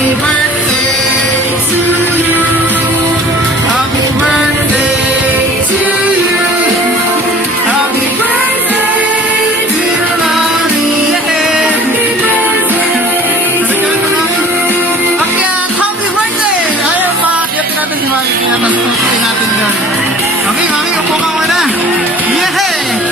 Happy birthday to you. Happy birthday to you. Happy birthday, dear Mommy. Happy birthday to you. Akyat, happy birthday! Ayaw pa, akyat natin si Mommy. Pinapasukin natin dyan. Okay, Mommy, upo ka muna. Yay!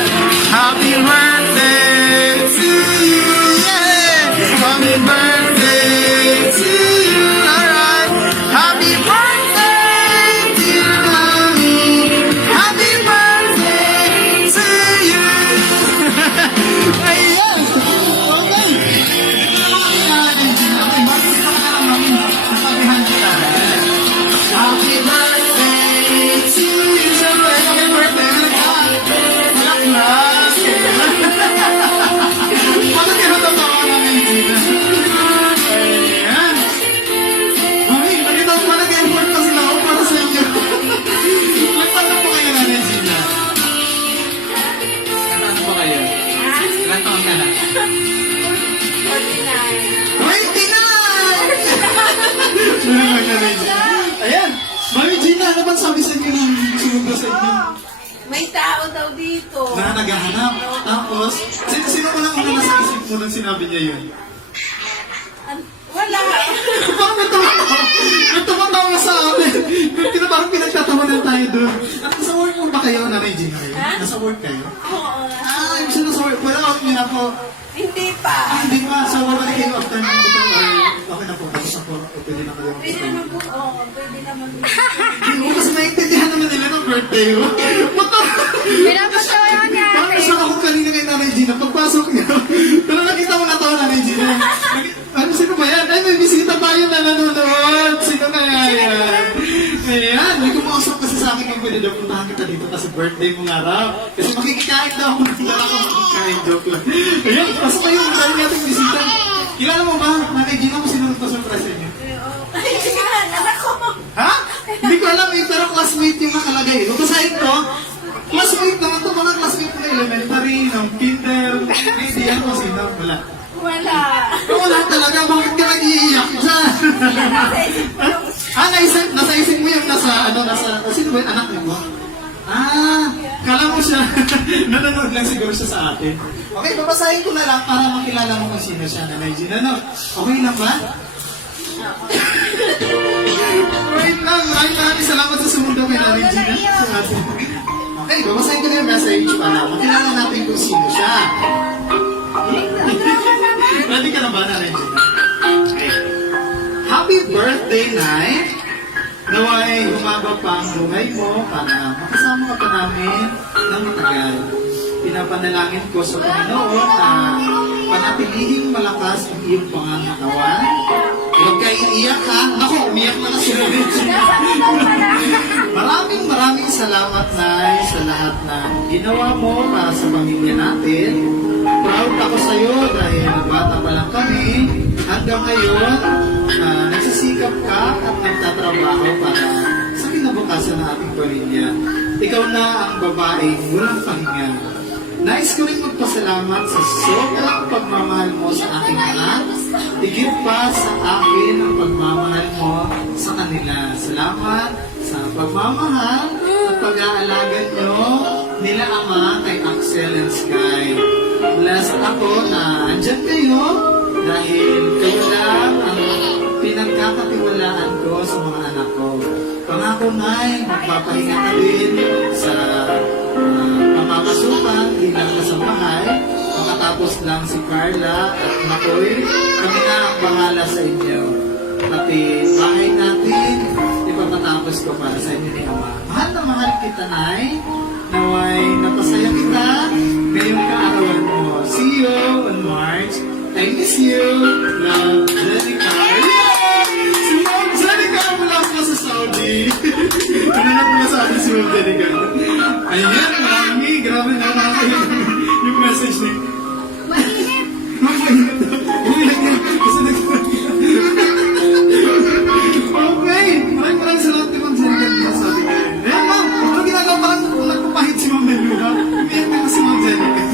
Happy birthday to you. Yay! Happy birthday to you. Alright. Happy birthday, dear Mommy. Happy birthday to you. Ayan. Okay. Ito na mga natin. Okay, bakit ito ka lang, Mommy? Nasabihan kita. Happy birthday to you. Happy birthday. Malak na. Bakit kayo natawa namin dito? Ayan. Mami, nakita ko pala effort pa sila ako para sa inyo. Nagtano po kayo na rin sila? Nagtano po kayo? Ilan taon ka na? 29! Ayan. Mami Gina, ano bang sabi sa inyo ng sumugla sa inyo? May tao daw dito. Na naghahanap. Tapos, sino ko lang una nasa isip mo nang sinabi niya yun? Wala. Parang nagtumatawa sa amin. Parang pinagtatawanan tayo doon. At nasa work mo ba kayo, Nanay Gina kayo? Nasa work kayo? Oo. Yung siya nasa work. Wala ako niya po. Hindi pa. Hindi pa. So, wala kayo after ng ito. Okay na po. Tapos ako, pwede na kayo. Pwede naman po. Oo, pwede naman. Hindi ko kasi maintindihan naman nila ng birthday ko. Pinapatawa niya. Parang nasa ako kanina kay Nanay Gina. Pagpasok niya. Pero nakita mo na to, Nanay Gina. Ano, sino ba yan? Ay, may bisita tayo na nanonood. Sino kaya yan? Ayan, may kumausap kasi sa akin kung pwede daw puntahan kita dito kasi birthday mo nga raw. Kasi makikikain daw ako ng dala ko makikikain. Joke lang. Ayan, pasok kayo. Marami nating bisita. Kilala mo ba, Nanay Gina, kung sino nagpa-surprise sa inyo? Ay, anak ko. Ha? Hindi ko alam eh, pero classmate yung nakalagay. Babasahin ko, classmate naman to, mga classmate ko na elementary, ng kinder, hindi yan ko sino, wala. Wala. Wala talaga, bakit ka nag-iiyak dyan? Nasa isip mo yung nasa, sino ba yung anak mo? Kala mo siya, nanonood lang siguro siya sa atin. Okay, babasahin ko na lang para makilala mo kung sino siya, Nanay Gina, no? Okay lang ba? Wait lang, maraming salamat sa sumundo kay Nanay Gina. Okay, babasahin ko na yung message para makilala natin kung sino siya. Ready ka na ba, Nanay Gina? Okay. Happy birthday, Nay! Naway humaba pa ang buhay mo para makasama ka pa namin ng matagal. Pinapanalangin ko sa Panginoon na panatilihing malakas ang iyong pangangatawan. Huwag kayo iiyak ha. Naku, umiyak na na sila. Maraming salamat, Nay, sa lahat na ginawa mo para sa pamilya natin. Proud ako sa iyo dahil bata pa lang kami. Hanggang ngayon, nagsisikap ka at nagtatrabaho para sa kinabukasan ng ating pamilya. Ikaw na ang babaeng walang pahinga. Nais ko rin magpasalamat sa sobrang pagmamahal mo sa aking anak. Higit pa sa akin ang pagmamahal mo sa kanila. Salamat sa pagmamahal at pag-aalaga nyo nila Ama kay Axel and Sky. Blessed ako na andyan kayo dahil kayo lang ang pinagkakatiwalaan ko sa mga anak ko. Pangako na'y magpapahinga ka rin sa pamamasukan bilang kasambahay. Makatapos lang si Carla at Makoy, kami na ang bahala sa inyo. Pati bahay natin, ipapatapos ko para sa inyo ni Ama. Mahal na mahal kita, Nay. Naway napasaya kita ngayong kaarawan mo. See you on March. I miss you. Love, Jenica. Si Mom Jenica mula po sa Saudi. Ano na mula sa atin si Mom Jenica? Ayan, mami. Grabe na nakakayo yung message niya. Mainit. Mainit. Umiyak niya. Kasi okay. Maraming salamat ni Mom Jenica. Sabi ko. Eh, Mom. Ano ginagawa parang nagpapahit si Mom Jenica? Umiyak na si Mom Jenica.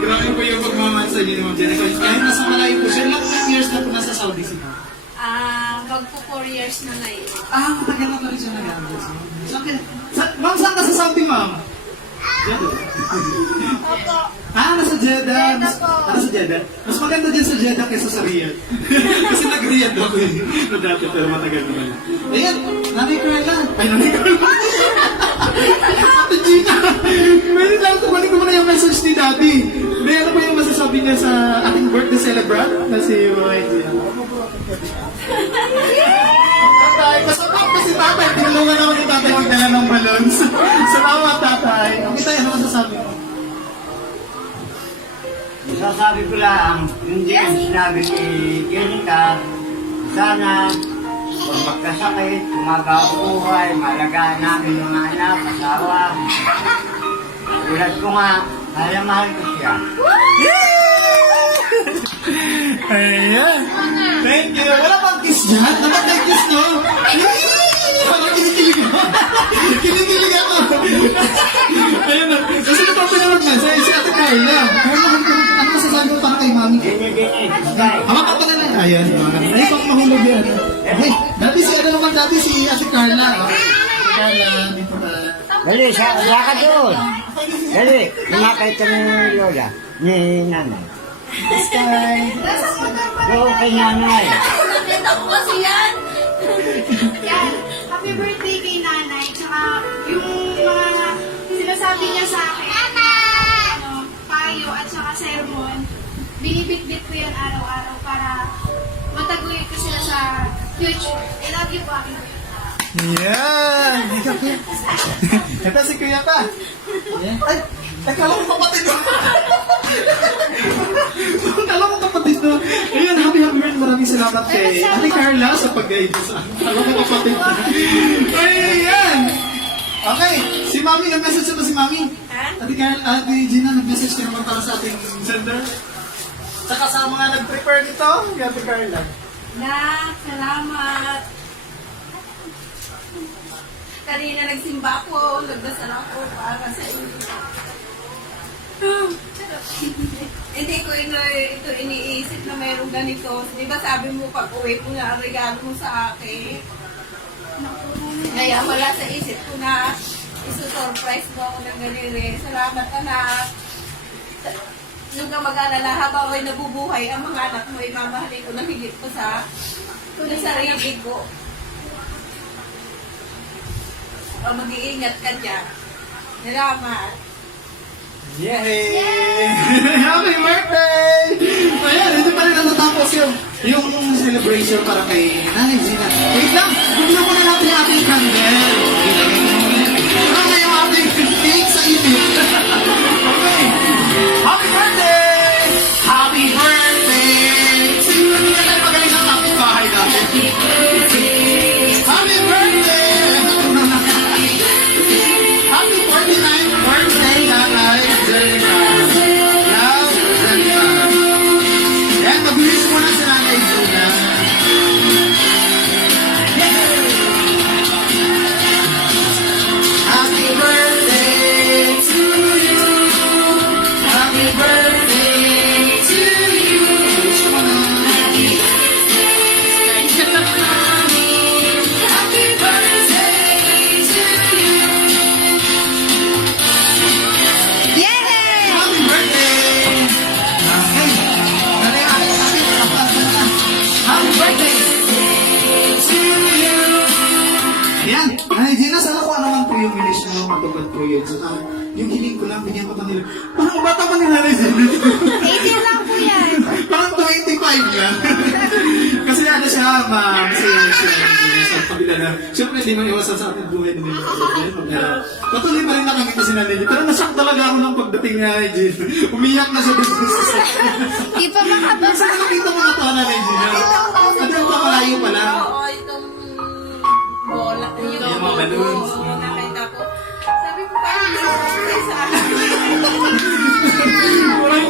Grabe po yung pagmamahal sa inyo ni Mom Jenica. Kahit nasa malayo po siya, ilang years na po nasa Saudi si Mom? Magpo 4 years na ngayon. Matagal na rin siya nag-aabot. Ma'am, saan ka sa Saudi, ma'am? Jeddah. Opo. Nasa Jeddah. Jeddah po. Nasa Jeddah. Mas maganda dyan sa Jeddah kaysa sa Riyadh. Kasi nag-Riyadh ako eh. Na dati, pero matagal naman. Ayan, Nanay Carla. Ay, Nanay Carla. Ate Gina. Meron lang, kumalik ko muna yung message ni Daddy. May ano ba yung masasabi niya sa ating birthday celebrant na si Roy Gina? Tatay, kasama ko si tatay. Tinulungan naman ni tatay magdala ng balloons. Salamat, tatay. Okay tayo, ano masasabi mo? Sasabi ko lang, hindi ang sinabi ni Jenica, sana kung magkasakit, umagaw buhay, malagaan namin yung mga anak, asawa. Tulad ko nga, mahal ko siya. Ayan. Thank you. Wala pang kiss dyan? Dapat may kiss, no? Parang kinikilig ako. Kinikilig ako. Ayan na. Kasi ito ang pinawag na. Si Ate Carla. Ano masasabi mo para kay Mami? Hamak ka pala lang. Ayan. Ay, pang mahulog yan. Okay. Dati si ano naman dati si Ate Carla. Ate Carla, dito ka. Dali, siya ka doon. Dali, lumakay ka ni Lola, ni Nanay. Sky. Doon kay Nanay. Nakita ko kasi yan. Yan. Happy birthday kay nanay. Tsaka yung mga sinasabi niya sa akin, payo at saka sermon, binibitbit ko yan araw-araw para mataguyod ko sila sa future. I love you po, aking kuya. Yan! Ikaw, kuya. Ito si kuya pa. Yan. Ay! Kala ko kapatid mo. Kala ko kapatid mo. Ayan, happy birthday. Maraming salamat kay Ate Carla sa pag-guide sa akin. Kala ko kapatid mo. Ayan! Okay, si Mami, nag-message na ba si Mami? Ate Carla, Ate Gina, nag-message ka naman para sa ating sender. Saka sa mga nag-prepare nito, kay Ate Carla. Salamat. Kanina nagsimba ako, nagdasal ako para sa inyo. Hindi ko ito iniisip na mayroong ganito. Di ba sabi mo pag uwi ko na regalo mo sa akin? Kaya wala sa isip ko na isusurprise mo ako ng ganire. Salamat anak. Huwag kang mag-alala habang ako'y nabubuhay, ang mga anak mo ay mamahalin ko na higit ko sa sarili ko. O mag-iingat ka dyan. Salamat. Yay! Happy birthday! Ayan, ito pa rin ang natapos yung celebration para kay Nanay Gina. Wait lang, bumila muna natin yung ating candle. Ano yung ating cake sa init? Okay. Happy birthday! Happy birthday! Sino nila tayo magaling ng ating bahay natin? Happy birthday! Happy 49th birthday, Nanay Jenica. Love, Jenica. Yan, mabilis mo na si Nanay Gina. Happy birthday to you. Happy birthday to you. Wish mo na. Happy birthday to you. Happy birthday! Okay. Dali, happy birthday to you! Ayan. Ay, Gina, sana kung ano man po yung wish mo, matupad po yun. Saka, yung hiling ko lang, binigyan ko pa nila. Parang bata pa nila rin. 18 lang po yan. Parang 25 lang. Kasi ano siya, masaya siya. Sa kabila na, siyempre hindi mo iwasan sa ating buhay na nila. Patuloy pa rin nakakita si Nanay Gina. Pero nasyak talaga ako ng pagdating ni Nanay Gina. Umiyak na siya dito sa sasakyan. Di pa makabasa. Saan nakita mo na ito, Nanay Gina? Ano yung papalayo pa lang? Oo, itong bola. Yung mga balloons. Oo, nakita ko. Sabi ko, parang surprise sa akin.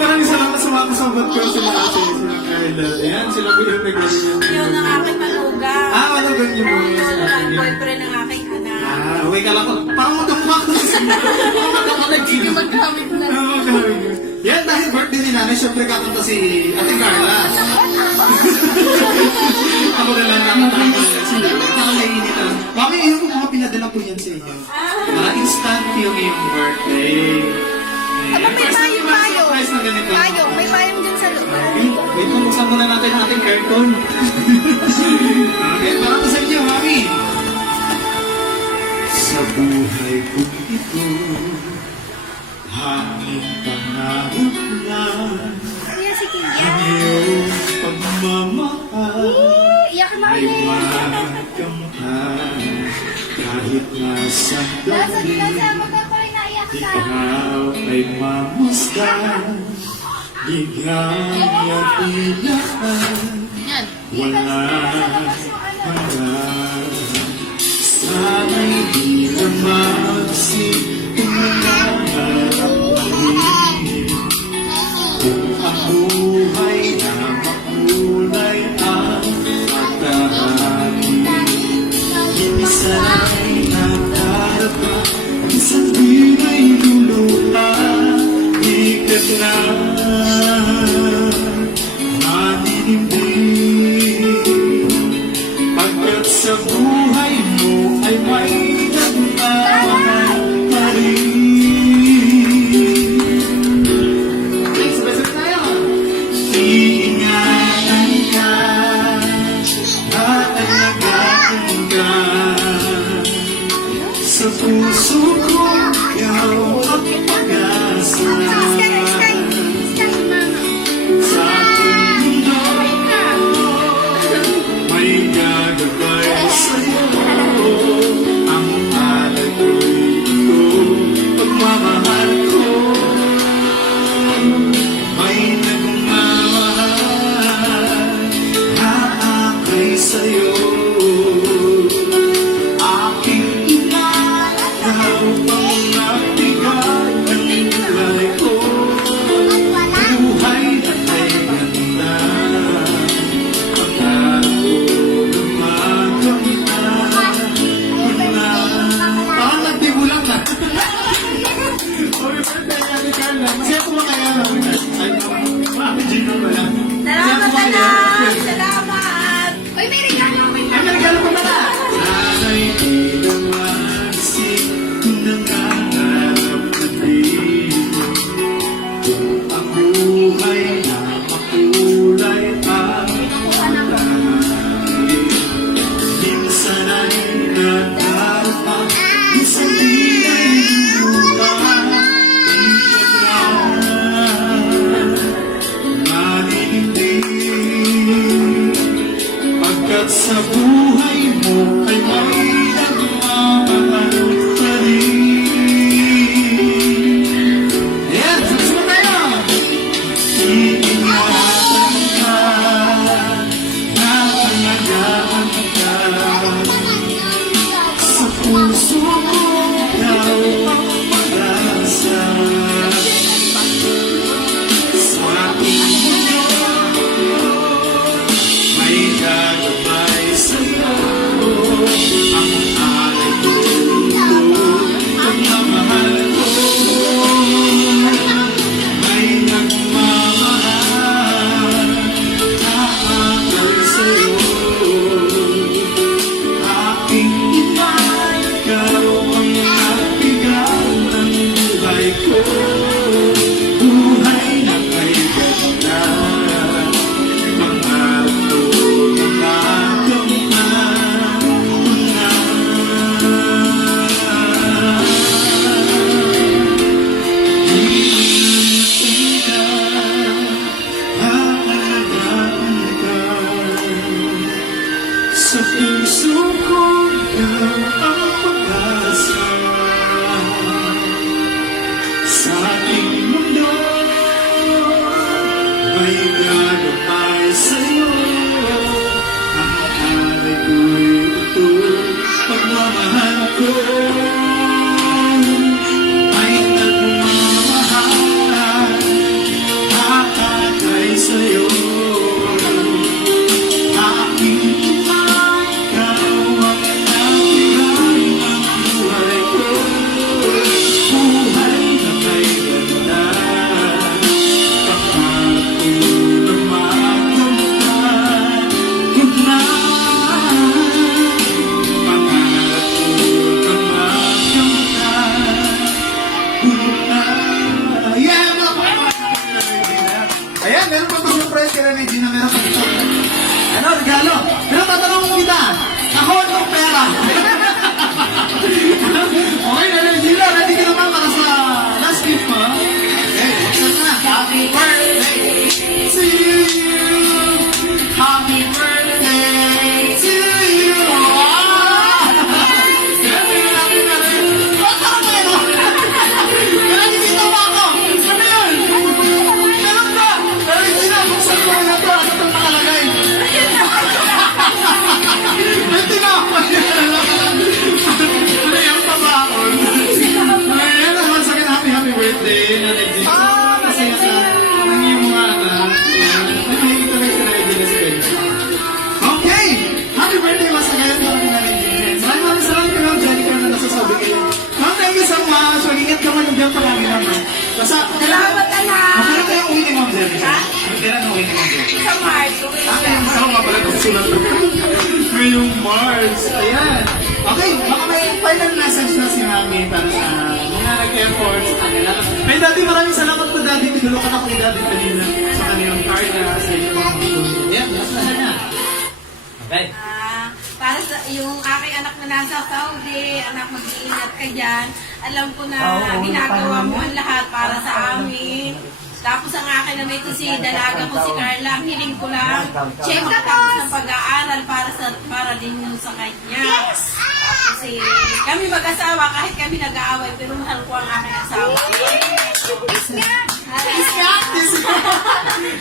Maraming salamat sa mga kasabot ko sa mga kasi sila Carla. Ayan, sila po yung nag-ganyan. Yun ang aking manugang. Ano ganyan mo yun sa Yun ang akin? boyfriend ng aking anak. Okay ka lang ko. Parang magkamukha ko sa Hindi magkamit na. Yan, dahil birthday ni Nanay, syempre kakanta si Ate Carla. Ako na Tama ba yung nakakainit lang. Mami, yun po mga pinadala po yan sa inyo. Instant yung iyong birthday. Aba, may payong, payong. Surprise na ganito. Payong, may payong dyan sa loob. Wait, buksan muna natin ang ating curtain. Okay, para sa inyo, Mami. Sa buhay ko ito, hanging pangarap lang. Kuya, si Kim Ang yan. iyong pagmamahal. Iyak na Ay ulit. magkamahal kahit nasa Nasa gabi. magkakoy na iyak ka. Ikaw ay mamusdan, ligaya pilaan, wala hanggan. Sana'y di na magsip kung nangarap muli. Kung ang buhay na makulay ang pagkahati. Minsan nadarapa, minsan di may luluha. Ikat na maninimdim. Pagkat sa buhay mo ay may nagmamahal pa rin. Sabay-sabay tayo. Iingatan ka, aalagaan ka. Sa puso ko, ikaw ang pag-asa. Sa ating mundo, may gagabay sa'yo. Ang alay ko'y ito, pagmamahal ko. May nagmamahal, haakay sa'yo. Aking ina, ikaw ang nagbigay ng buhay ko. Buhay na ay ganda, pangarap ko na makamtan ko na. Parang nagtibulang na. Okay, birthday, Ate Carla. Masaya po ba kaya? Ay, Mami Gino pala. Salamat, anak. Salamat. Uy, may regalo. Ay, may regalo pa pala. Sana'y di naman si nangangarap na din. Ang buhay na makulay ang pagkahati. Minsan ay nadarapa, minsan di ay luluha. Iyak na maninimdim. Pagkat sa buhay mo ay may nagmamahal pa rin. Ayan, sabi mo tayo! Iingatan ka, naalagaan ka. Sa puso ko, ikaw ang pag-asa. Sa ating mundo, may gagabay sa'yo. Ang alay ko, pagmamahal ko. May nagmamahal, haakay sa'yo. Aking ina, ikaw ang nagbigay ng buhay ko. Buhay na kay ganda, pangarap ko na makamtan ko na. Iingatan ka, aalagaan ka. Sa puso ko, ikaw ang pag-asa. Sa ating mundo, may gagabay sa'yo. Ang alay ko'y ito, pagmamahal ko. May nagmamahal, haakay sa'yo. Aking ina, ikaw ang regalo. Pero tatanungin kita, ako itong pera. Okay, Regina, ready ka naman para sa last gift mo? Okay, buksan na. Happy birthday to you. Happy birthday to you. Wow! Basta ka ba yun? Kaya dito ba ako? Ano yun? Meron ba? Regina, buksan mo na ito. Ano itong nakalagay? Hindi na ako. Ano yung pabakon? Ayan naman sa akin, happy birthday na Regina. Masaya ka. Ang iyong mga anak. Ayan. Nagiging kami sa Regina sa kayo. Okay! Happy birthday once again para kay Regina. Maraming salamat kayo, Jennifer, na nasasabi kayo. Ma'am, thank you so much. Mag-ingat ka man dyan palagi naman. Basta, Salamat, anak. Magkano kayo uwi ni Ma'am Jennifer? Ha? Magkano uwi ni Ma'am Jennifer? Sa March, okay lang. Ako nga pala kung sulat ko. Ngayong March. Ayan. Okay, baka may final message na si Mami para sa mga nag-effort sa kanila. Hey, Daddy, maraming salamat po, Daddy. Tinulungan ako ni Daddy kanina sa kanilang card na sa inyo mga mga. Yan, nasa na. Okay. Para sa yung aking anak na nasa Saudi, anak mag-iingat ka dyan. Alam ko na ginagawa mo ang lahat para sa amin. Tapos ang akin na may si dalaga ko si Carla, ang hiling ko lang, siya makatapos ng pag-aaral para din yun sa kanya. Tapos kami mag-asawa, kahit kami nag-aaway, pero mahal ko ang aking asawa.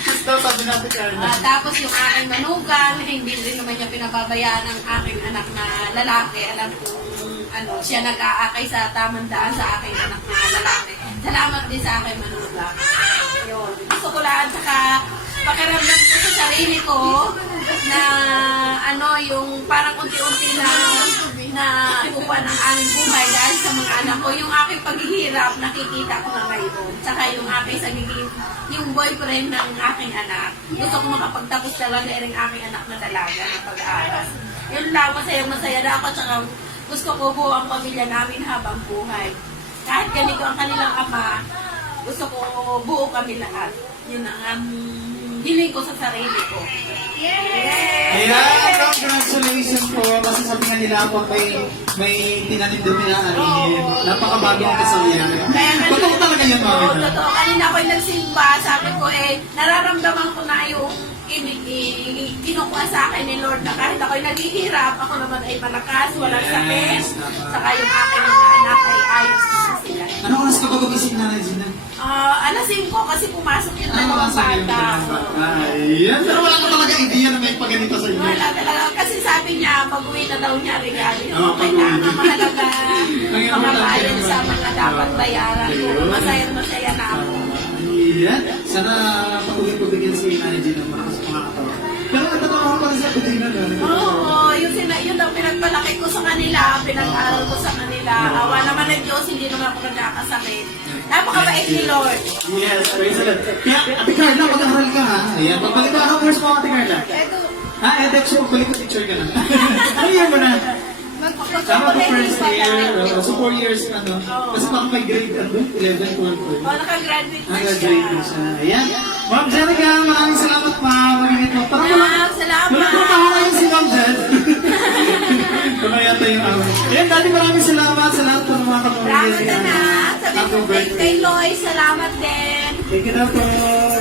Just daw sabi natin, Carla. Tapos yung aking manugang, hindi rin naman niya pinababayaan ang aking anak na lalaki. Alam ko siya nag-aakay sa tamang daan sa aking anak na lalaki. Salamat din sa aking manugang. Yun. Gusto ko lang, saka pakiramdam ko sa sarili ko na yung parang unti-unti na upan ang aming buhay dahil sa mga anak ko. Yung aking paghihirap, nakikita ko na ngayon. Saka yung aking yung boyfriend ng aking anak. Gusto ko makapagtapos talaga rin aking anak na dalaga na pag-aaral. Yun lang, masaya na ako. Saka gusto ko buo ang pamilya namin habang buhay. Kahit ganito ang kanilang ama, gusto ko buo kami lahat. Yun ang hiling ko sa sarili ko. Ayan, congratulations po. Kasi sabi nga nila ako may tinanim doon nila napakabago ang kasabihan. Totoo talaga yun, Mami. Oo, totoo. Kanina ako'y nagsimba, sabi ko nararamdaman ko na yung kinukuha sa akin ni Lord na kahit ako'y naghihirap, ako naman ay malakas, walang sakit. Saka yung aking mga anak ay ayos na sila. Ano oras ka ba gumising na, Regina? Alas 5 kasi pumasok yung dalawang bata. Ayan, pero wala ka talaga idea na may paganito sa inyo. Wala talaga. Kasi sabi niya, pag-uwi na daw niya regalo. Oo, pag-uwi. Ang mahalaga, Ang importante makabayan naman. sa mga dapat bayaran. Masaya na ako. Ayan, sana patuloy ko bigyan si Nanay ng malakas mga katawan. Pero ang totoo ko pala sa kutina na. Oo, yun ang pinagpalaki ko sa kanila, pinag-aral ko sa kanila. Awa naman ng Diyos, hindi naman ako nagkakasakit. Napakabait ni Lord. Yes, praise the Lord. Kaya, Ate Carla, mag-aaral ka ha. Ayan, pagbalik ka, anong course mo, Ate Carla? Edek, so balik ko picture ka na. Ano year mo na? Tama ko first year, so 4 years na, no? Kasi baka may grade, 11, 12. Nakagraduate na siya. Nag-grade na siya. Ayan. Ma'am Jenica, maraming salamat pa. Mag-ingat mo. Parang Ma'am, salamat. Walang kumakain si Ma'am Jen. Kama yata yung away. Ayan, Daddy, maraming salamat sa lahat po ng mga kapamilya. Salamat na. Sabi ko kay Loy, salamat din. Thank you na po.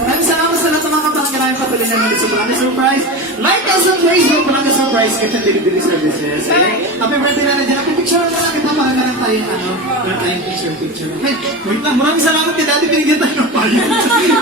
Maraming salamat sa lahat ng mga kapangkarayan patuloy na mga sa Barangay Surprise. Like us on Facebook, Barangay Surprise, Kitchen Delivery Services. Ayan. Happy birthday na nandiyan. Happy picture na lang kita. Mahal na lang tayong meron tayong picture. Okay, wait lang. Maraming salamat kay Daddy. Binigyan tayo ng payo.